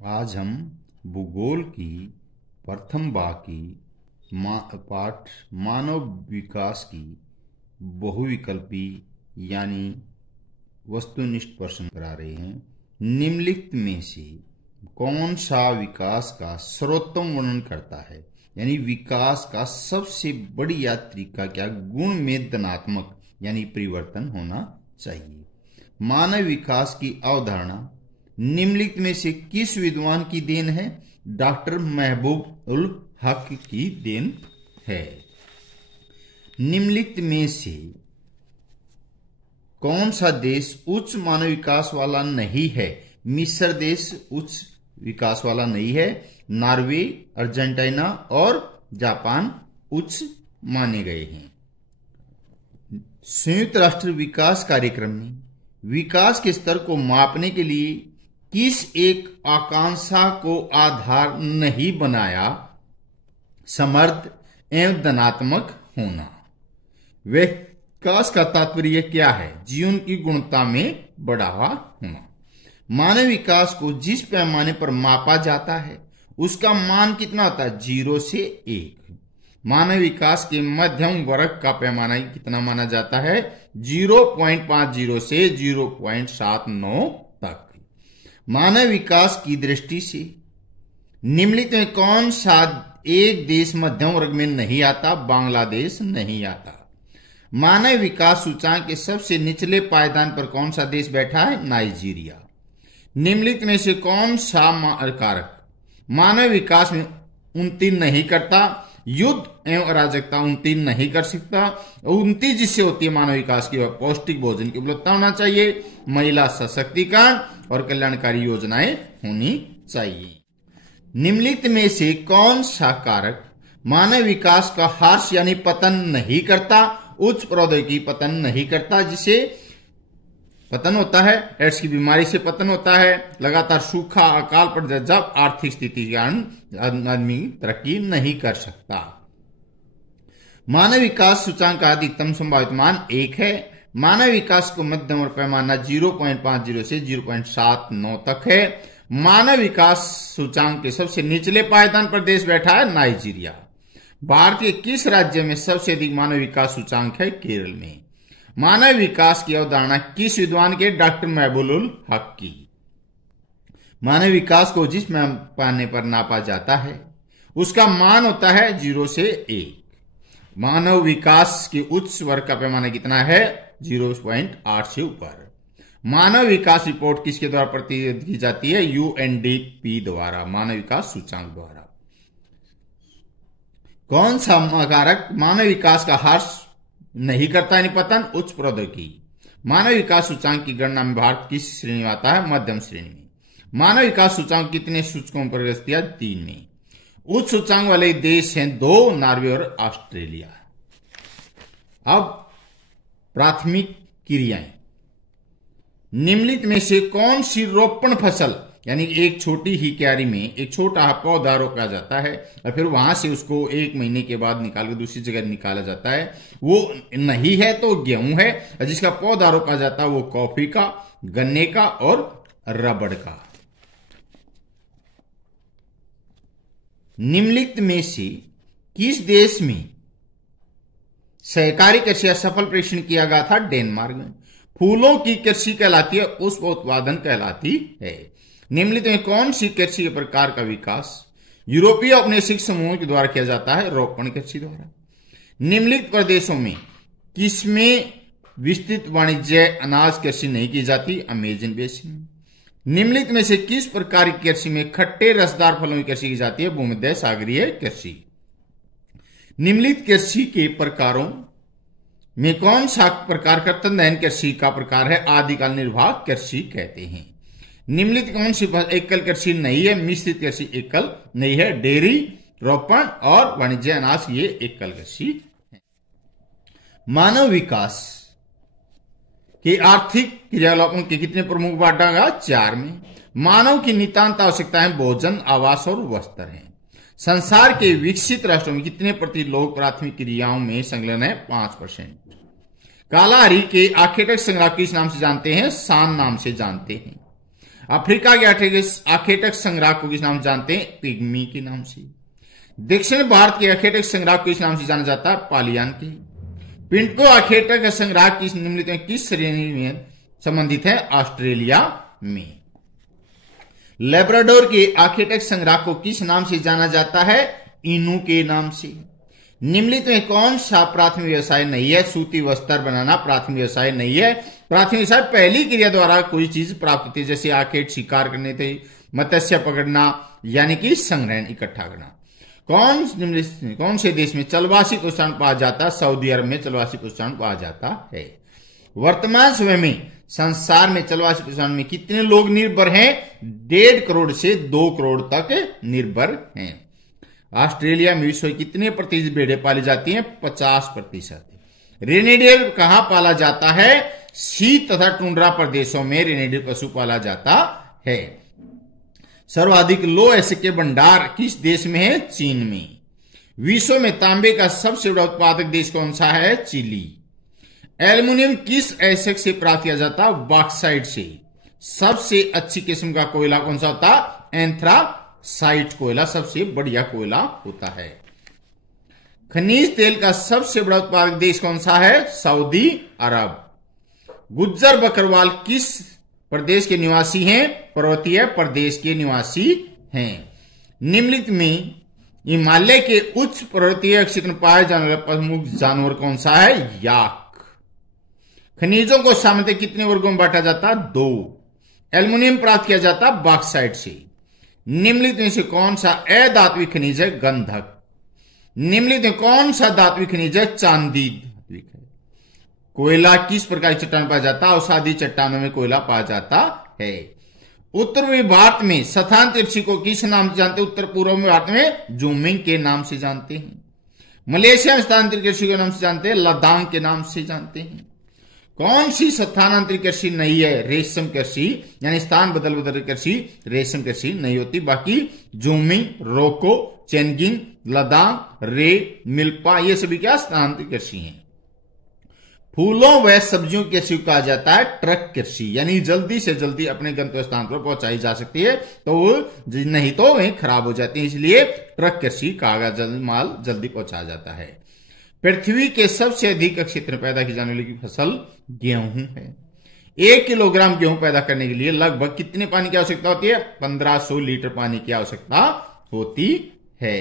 आज हम भूगोल की प्रथम बाकी पाठ मानव विकास की बहुविकल्पी यानी वस्तुनिष्ठ प्रश्न करा रहे हैं। निम्नलिखित में से कौन सा विकास का सर्वोत्तम वर्णन करता है, यानी विकास का सबसे बढ़िया तरीका क्या गुण में धनात्मक यानी परिवर्तन होना चाहिए। मानव विकास की अवधारणा निम्नलिखित में से किस विद्वान की देन है? डॉक्टर महबूब उल हक की देन है। निम्नलिखित में से कौन सा देश उच्च मानव विकास वाला नहीं है? मिस्र देश उच्च विकास वाला नहीं है। नॉर्वे, अर्जेंटीना और जापान उच्च माने गए हैं। संयुक्त राष्ट्र विकास कार्यक्रम ने विकास के स्तर को मापने के लिए किस एक आकांक्षा को आधार नहीं बनाया? समर्थ एवं धनात्मक होना। विकास का तात्पर्य क्या है? जीवन की गुणवत्ता में बढ़ावा होना। मानव विकास को जिस पैमाने पर मापा जाता है उसका मान कितना होता है? 0 से 1। मानव विकास के मध्यम वर्ग का पैमाना कितना माना जाता है? 0.50 से 0.79 तक। मानव विकास की दृष्टि से निम्नलिखित में कौन सा एक देश मध्यम वर्ग में नहीं आता? बांग्लादेश नहीं आता। मानव विकास सूचकांक के सबसे निचले पायदान पर कौन सा देश बैठा है? नाइजीरिया। निम्नलिखित में से कौन सा कारक मानव विकास में उन्नति नहीं करता? युद्ध एवं अराजकता उन्नति नहीं कर सकता। उन्नति जिससे होती है मानव विकास की पौष्टिक भोजन की उपलब्धता होना चाहिए, महिला सशक्तिकरण और कल्याणकारी योजनाएं होनी चाहिए। निम्नलिखित में से कौन सा कारक मानव विकास का ह्रास यानी पतन नहीं करता? उच्च प्रौद्योगिकी पतन नहीं करता, जिसे पतन होता है एड्स की बीमारी से पतन होता है, लगातार सूखा, अकाल पड़ जाए, जब आर्थिक स्थिति के कारण आदमी तरक्की नहीं कर सकता। मानव विकास सूचकांक का अधिकतम संभावित मान 1 है। मानव विकास को मध्यम वर्ग पैमाना 0.50 से 0.79 तक है। मानव विकास सूचकांक के सबसे निचले पायदान पर देश बैठा है नाइजीरिया। भारत के किस राज्य में सबसे अधिक मानव विकास सूचकांक है? केरल में। मानव विकास की अवधारणा किस विद्वान के? डॉक्टर महबूब उल हक की। मानव विकास को जिस पैमाने पर नापा जाता है उसका मान होता है 0 से 1। मानव विकास के उच्च वर्ग का पैमाना कितना है? 0.8 से ऊपर। मानव विकास रिपोर्ट किसके द्वारा प्रतिनिधित्व की जाती है? यूएनडीपी द्वारा, मानव विकास सूचकांक द्वारा। कौन सा कारक मानव विकास का ह्रास नहीं करता यानी पतन? उच्च प्रौद्योगिकी। मानव विकास सूचकांक की गणना में भारत किस श्रेणी में आता है? मध्यम श्रेणी में। मानव विकास सूचकांक कितने सूचकों पर प्रगति किया? 3 में। उच्च सूचकांक वाले देश हैं 2, नॉर्वे और ऑस्ट्रेलिया। अब प्राथमिक क्रियाएं। निम्नलिखित में से कौन सी रोपण फसल यानी एक छोटी ही क्यारी में एक छोटा पौधा रोपा जाता है और फिर वहां से उसको 1 महीने के बाद निकालकर दूसरी जगह निकाला जाता है, वो नहीं है तो गेहूं है, और जिसका पौधा रोपा जाता है वो कॉफी का, गन्ने का और रबड़ का। निम्नलिखित में से किस देश में सहकारी कृषि का सफल परीक्षण किया गया था? डेनमार्क में। फूलों की कृषि कहलाती है, पुष्प उत्पादन कहलाती है। निम्नलिखित में कौन सी कृषि के प्रकार का विकास यूरोपीय औपनिवेशिक समूहों के द्वारा किया जाता है? रोपण कृषि द्वारा। निम्नलिखित प्रदेशों में किसमें विस्तृत वाणिज्य अनाज कृषि नहीं की जाती? अमेजन बेसिन में। निम्नलिखित में से किस प्रकार की कृषि में खट्टे रसदार फलों की कृषि की जाती है? भूमध्य सागरीय कृषि। निम्नलिखित कृषि के प्रकारों में कौन सा प्रकार का तन्नयन कृषि का प्रकार है? आदिकाल निर्वाह कृषि कहते हैं। निम्नलिखित कौन सी एकल कृषि नहीं है? मिश्रित कृषि एकल नहीं है। डेयरी, रोपण और वाणिज्य अनाज ये एकल कृषि है। मानव विकास के आर्थिक क्रियाकलापों के कितने प्रमुख बांटा गया? 4 में। मानव की नितांत आवश्यकताएं भोजन, आवास और वस्त्र हैं। संसार के विकसित राष्ट्रों में कितने प्रति लोग प्राथमिक क्रियाओं में संलग्न है? 5%। कालाहारी के आखेटक संग्रह किस नाम से जानते हैं? सान नाम से जानते हैं। अफ्रीका के आखेटक संग्राहक को किस नाम से जानते हैं? पिग्मी के नाम से। दक्षिण भारत के आखेटक संग्राहक को किस नाम से जाना जाता है? पालियान के। पिंटो आखेटक संग्राहक किस निम्नलिखित में किस श्रेणी में संबंधित है? ऑस्ट्रेलिया में। लेब्राडोर के आखेटक संग्राहक को किस नाम से जाना जाता है? इनू के नाम से। निम्नलिखित में कौन सा प्राथमिक व्यवसाय नहीं है? सूती वस्त्र बनाना प्राथमिक व्यवसाय नहीं है। प्राथमिक व्यवसाय पहली क्रिया द्वारा कोई चीज प्राप्त होती है, जैसे आखेट शिकार करने थे, मत्स्य पकड़ना यानी कि संग्रहण इकट्ठा करना। कौन से देश में चलवासी प्रोत्साहन पाया जाता है? सऊदी अरब में चलवासी प्रोत्साहन पाया जाता है। वर्तमान समय में संसार में चलवासी प्रोत्साहन में कितने लोग निर्भर हैं? 1.5 करोड़ से 2 करोड़ तक निर्भर हैं। ऑस्ट्रेलिया में विश्व कितने प्रतिशत भेड़ें पाली जाती हैं? 50%। रेनेडियर कहां पाला जाता है? शीत तथा टुंड्रा प्रदेशों में रेनेडियर पशु पाला जाता है। सर्वाधिक लौह एसिड के भंडार किस देश में है? चीन में। विश्व में तांबे का सबसे बड़ा उत्पादक देश कौन सा है? चिली। एल्युमिनियम किस एसिड से प्राप्त किया जाता है? बॉक्साइट से। सबसे अच्छी किस्म का कोयला कौन सा होता है? एंथ्रासाइट कोयला सबसे बढ़िया कोयला होता है। खनिज तेल का सबसे बड़ा उत्पादक देश कौन सा है? सऊदी अरब। गुज्जर बकरवाल किस प्रदेश के निवासी हैं? पर्वतीय प्रदेश के निवासी हैं। निम्नलिखित में हिमालय के उच्च पर्वतीय क्षेत्र में पाए जाने वाला प्रमुख जानवर कौन सा है? याक। खनिजों को सामान्यतः कितने वर्गों में बांटा जाता है? 2। एल्युमिनियम प्राप्त किया जाता है बॉक्साइट से। निम्नलिखित में से कौन सा अधात्विक खनिज है? गंधक। निम्नलिखित में कौन सा धात्विक खनिज है? चांदी धात्विक है। कोयला किस प्रकार की चट्टान पाया जाता है? अवसादी चट्टानों में कोयला पाया जाता है। उत्तर भारत में स्थानांतरित कृषि को किस नाम से जानते हैं? उत्तर पूर्व में भारत में जूमिंग के नाम से जानते हैं। मलेशिया में स्थानांतरित कृषि के नाम से जानते हैं? लद्दाख के नाम से जानते हैं। कौन सी स्थानांतरित कृषि नहीं है? रेशम कृषि, यानी स्थान बदल बदल कृषि रेशम कृषि नहीं होती। बाकी जूमिंग, रोको, चेनगिंग, लद्दाख, रे, मिल्पा ये सभी क्या स्थानांतरित कृषि हैं। फूलों व सब्जियों की कृषि कहा जाता है ट्रक कृषि, यानी जल्दी से जल्दी अपने गंतव्य स्थान पर पहुंचाई जा सकती है, तो नहीं तो वह खराब हो जाती है, इसलिए ट्रक कृषि कहा माल जल्दी पहुंचाया जाता है। पृथ्वी के सबसे अधिक क्षेत्र में पैदा की जाने वाली फसल गेहूं है। 1 किलोग्राम गेहूं पैदा करने के लिए लगभग कितने पानी की आवश्यकता होती है? 1500 लीटर पानी की आवश्यकता होती है।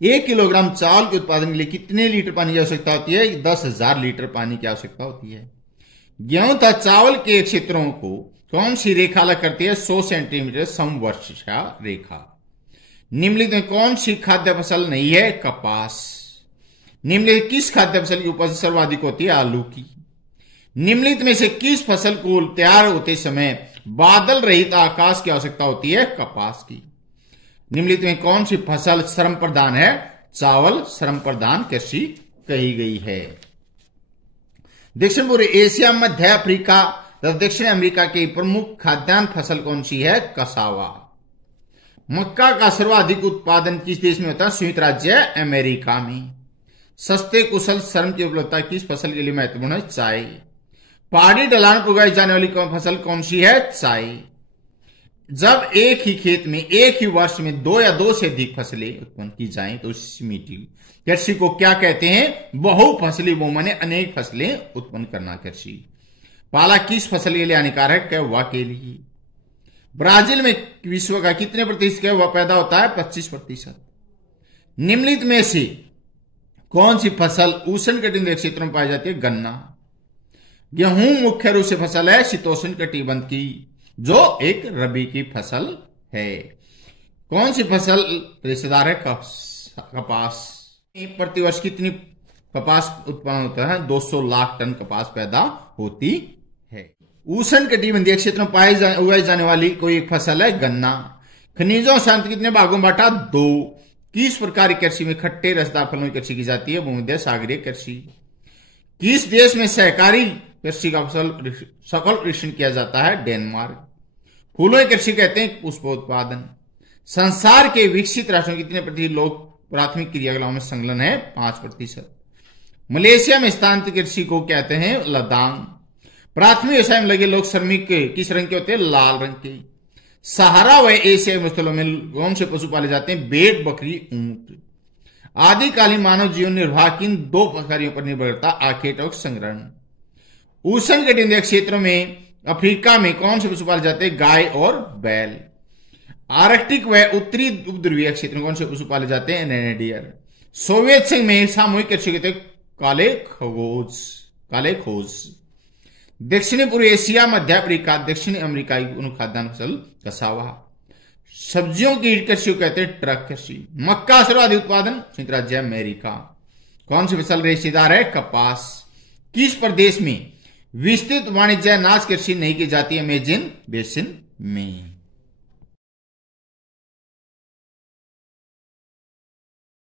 1 किलोग्राम चावल के उत्पादन के लिए कितने लीटर पानी की आवश्यकता होती है? 10,000 लीटर पानी की आवश्यकता होती है। गेहूं तथा चावल के क्षेत्रों को कौन सी रेखा अलग करती है? 100 सेंटीमीटर समवर्षा रेखा। निम्नलिखित में कौन सी खाद्य फसल नहीं है? कपास। निम्नलिखित किस खाद्य फसल की उपज सर्वाधिक होती है? आलू की। निम्नलिखित में से किस फसल को तैयार होते समय बादल रहित आकाश की आवश्यकता होती है? कपास की। निम्नलिखित में कौन सी फसल श्रम प्रधान है? चावल श्रम प्रधान कृषि कही गई है। दक्षिण पूर्व एशिया, मध्य अफ्रीका तथा दक्षिण अमेरिका की प्रमुख खाद्यान्न फसल कौन सी है? कसावा। मक्का का सर्वाधिक उत्पादन किस देश में होता है? संयुक्त राज्य अमेरिका में। सस्ते कुशल श्रम की उपलब्धता किस फसल के लिए महत्वपूर्ण है? चाय। पहाड़ी ढलान पर उगाई जाने वाली फसल कौन सी है? चाय। जब एक ही खेत में एक ही वर्ष में 2 या 2 से अधिक फसलें उत्पन्न की जाएं तो मिट्टी कृषि को क्या कहते हैं? बहुफसली, वो माने अनेक फसलें उत्पन्न करना कृषि। पाला किस फसल के लिए हानिकारक है? कहवा के लिए। ब्राजील में विश्व का कितने प्रतिशत कहवा पैदा होता है? 25%। निम्नलिखित में से कौन सी फसल उष्णकटिबंधीय क्षेत्रों में पाई जाती है? गन्ना। गेहूं मुख्य रूप से फसल है शीतोष्ण कटिबंध की, जो एक रबी की फसल है। कौन सी फसल रिश्तेदार है? कपास। प्रतिवर्ष कितनी कपास उत्पन्न होता है? 200 लाख टन कपास पैदा होती है। उष्ण कटिबंधीय क्षेत्र में उगाई जाने वाली कोई एक फसल है? गन्ना। खनिजों शांत कितने भागों में बांटा? 2। किस प्रकार की कृषि में खट्टे रसदार फलों की कृषि की जाती है? भूमध्य सागरीय कृषि। किस देश में सहकारी कृषि का सफल परीक्षण किया जाता है? डेनमार्क। फूलों की कृषि कहते हैं पुष्पोत्पादन। संसार के विकसित राष्ट्रों में कितने प्रतिशत लोग प्राथमिक क्रियाकलापों में संलग्न है? 5%। मलेशिया में स्थानांतरित कृषि को कहते हैं? लद्दाख। प्राथमिक व्यवसाय में लगे लोग श्रमिक किस रंग के होते हैं? लाल रंग के। सहारा व एशियाई स्थलों में कौन से पशु पाले जाते हैं? भेड़, बकरी, ऊंट। आदिकालीन मानव जीवन निर्वाह किन दो कार्यों पर निर्भर करता? आखेट और संग्रहण। उष्णकटिबंधीय क्षेत्रों में अफ्रीका में कौन से पशु पाले जाते हैं? गाय और बैल। आर्कटिक व उत्तरी उपध्रुवीय क्षेत्र में कौन से पशु पाले जाते हैं? रेनडियर। सोवियत संघ में सामूहिक कृषि कहते काले खोज। दक्षिणी पूर्व एशिया, मध्य अफ्रीका, दक्षिणी अमेरिका की खाद्यान्न फसल कसावा। सब्जियों की कृषि कहते हैं ट्रक कृषि। मक्का सर्वाधिक उत्पादन? संयुक्त राज्य अमेरिका। कौन सी फसल रेशेदार है? कपास। किस प्रदेश में विस्तृत वाणिज्य अनाज कृषि नहीं की जाती? अमेज़न बेसिन में।